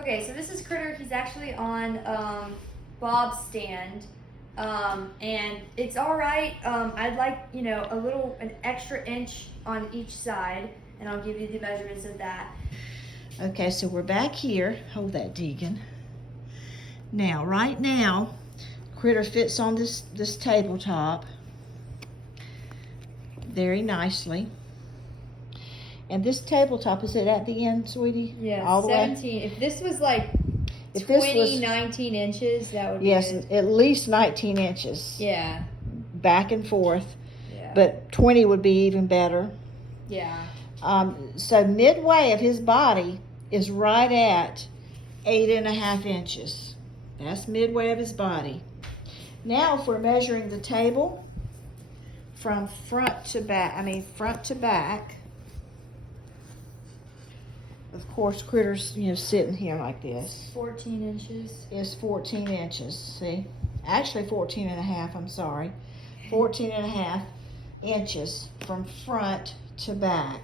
Okay, so this is Critter. He's actually on Bob's stand. And it's all right. I'd like, an extra inch on each side, and I'll give you the measurements of that. Okay, so we're back here. Hold that, Deegan. Now, right now, Critter fits on this tabletop very nicely. And this tabletop, is it at the end, sweetie? Yeah, all the 17. Way? If this was like if 19 inches, that would be yes, good. At least 19 inches. Yeah. Back and forth. Yeah. But 20 would be even better. Yeah. So midway of his body is right at 8.5 inches. That's midway of his body. Now, if we're measuring the table from front to back, of course, Critter's, sitting here like this. 14 inches. Is 14 inches, see? Actually 14.5, I'm sorry. 14.5 inches from front to back.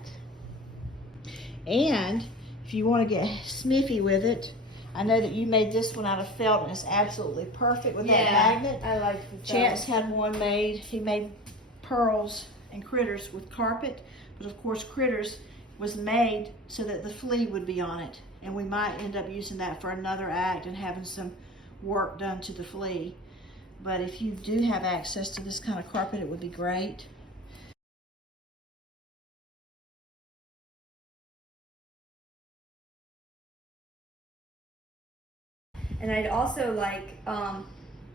And if you want to get sniffy with it, I know that you made this one out of felt, and it's absolutely perfect with that magnet. I like the felt. Chance had one made. He made pearls and Critters with carpet, but of course Critters was made so that the flea would be on it, and we might end up using that for another act and having some work done to the flea. But if you do have access to this kind of carpet, it would be great. And I'd also like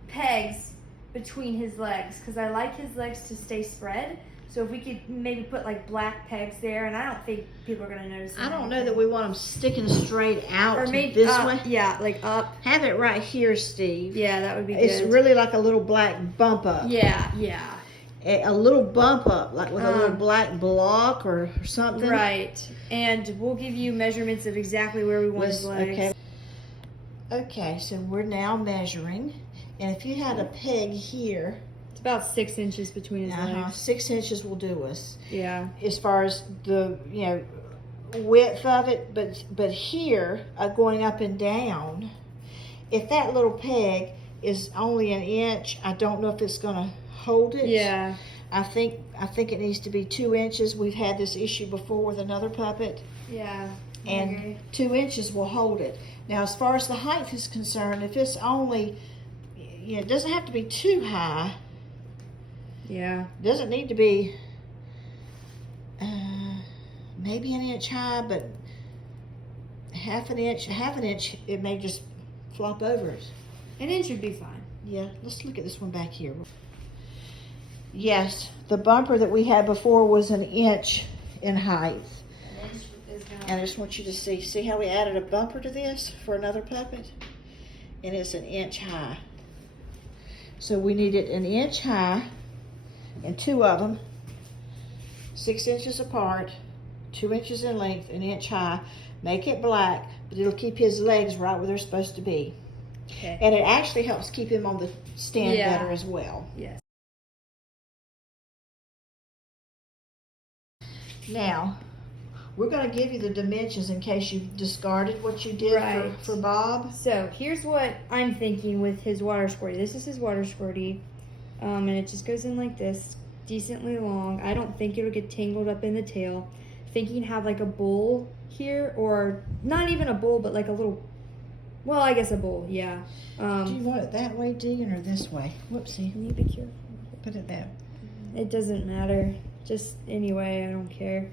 pegs between his legs, because I like his legs to stay spread. So if we could maybe put like black pegs there, and I don't think people are going to notice. I don't know that we want them sticking straight out or maybe this up, way. Yeah, like up. Have it right here, Steve. Yeah, that would be good. It's really like a little black bump up. Yeah. A little bump up, like with a little black block or something. Right. And we'll give you measurements of exactly where we want his legs. Okay, so we're now measuring. And if you had a peg here, it's about 6 inches between his legs. 6 inches will do us. Yeah. As far as the width of it, but here going up and down, if that little peg is only an inch, I don't know if it's going to hold it. Yeah. I think it needs to be 2 inches. We've had this issue before with another puppet. Yeah. And 2 inches will hold it. Now, as far as the height is concerned, if it's only, it doesn't have to be too high. Yeah. It doesn't need to be maybe an inch high, but half an inch, it may just flop over it. An inch would be fine. Yeah, let's look at this one back here. Yes, the bumper that we had before was an inch in height. And I just want you to see how we added a bumper to this for another puppet? And it's an inch high. So we need it an inch high, and 2 of them, 6 inches apart, 2 inches in length, an inch high. Make it black, but it'll keep his legs right where they're supposed to be. Okay. And it actually helps keep him on the stand better as well. Yes. Now, we're going to give you the dimensions in case you've discarded what you did for Bob. So here's what I'm thinking with his water squirty. This is his water squirty, and it just goes in like this, decently long. I don't think it'll get tangled up in the tail. Thinking have like a bowl here, or not even a bowl, but like a little, well, I guess a bowl, yeah. Do you want it that way, Deegan, or this way? Whoopsie. Can you be careful? Put it there. It doesn't matter. Just anyway, I don't care.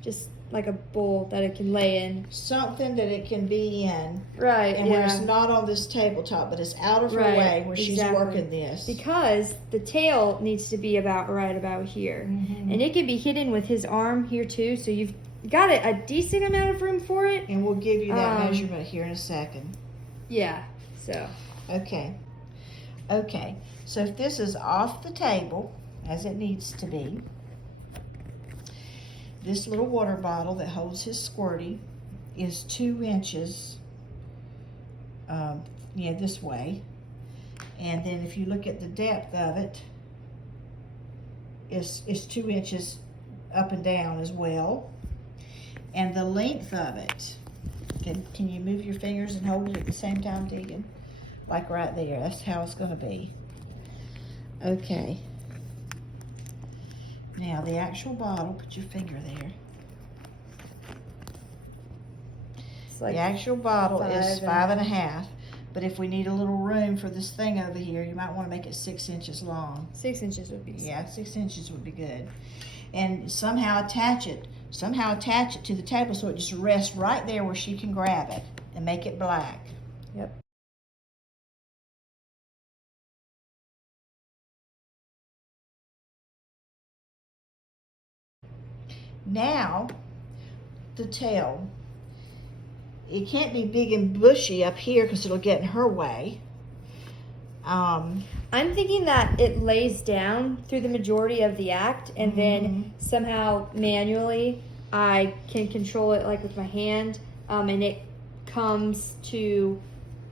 Just like a bowl that it can lay in. Something that it can be in. Right, and where it's not on this tabletop, but it's out of her way where she's working this. Because the tail needs to be right about here. Mm-hmm. And it can be hidden with his arm here too, so you've got a decent amount of room for it. And we'll give you that measurement here in a second. Yeah, so. Okay, so if this is off the table, as it needs to be, this little water bottle that holds his squirty is 2 inches, this way. And then if you look at the depth of it, is 2 inches up and down as well. And the length of it Can you move your fingers and hold it at the same time, Deegan? Like right there. That's how it's going to be. Okay. Now the actual bottle, put your finger there. It's like the actual bottle is 5.5. 5.5. But if we need a little room for this thing over here, you might want to make it 6 inches long. 6 inches would be. Yeah, 6 inches would be good. And somehow attach it. Somehow attach it to the table so it just rests right there where she can grab it and make it black. Yep. Now, the tail. It can't be big and bushy up here because it'll get in her way. I'm thinking that it lays down through the majority of the act, and then somehow manually I can control it, like with my hand, and it comes to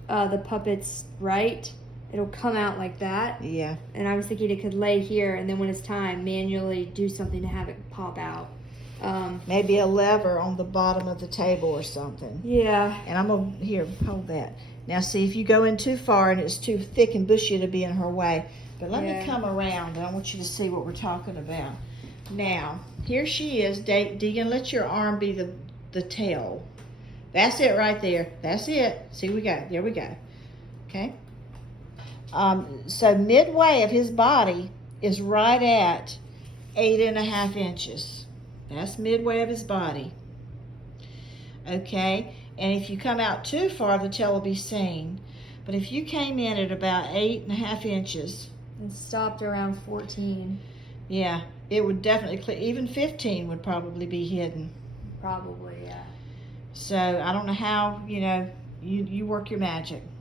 the puppet's right. It'll come out like that. Yeah. And I was thinking it could lay here, and then when it's time, manually do something to have it pop out. Maybe a lever on the bottom of the table or something. Yeah. And I'm going to, here, hold that. Now see, if you go in too far and it's too thick and bushy to be in her way. But let me come around and I want you to see what we're talking about. Now, here she is. Deegan, let your arm be the tail. That's it right there. That's it. See, we got it. There we go. Okay. So midway of his body is right at 8.5 inches. That's midway of his body. Okay, and if you come out too far, the tail will be seen. But if you came in at about 8.5 inches and stopped around 14, yeah, it would definitely, even 15 would probably be hidden. Probably, yeah. So I don't know how, you work your magic.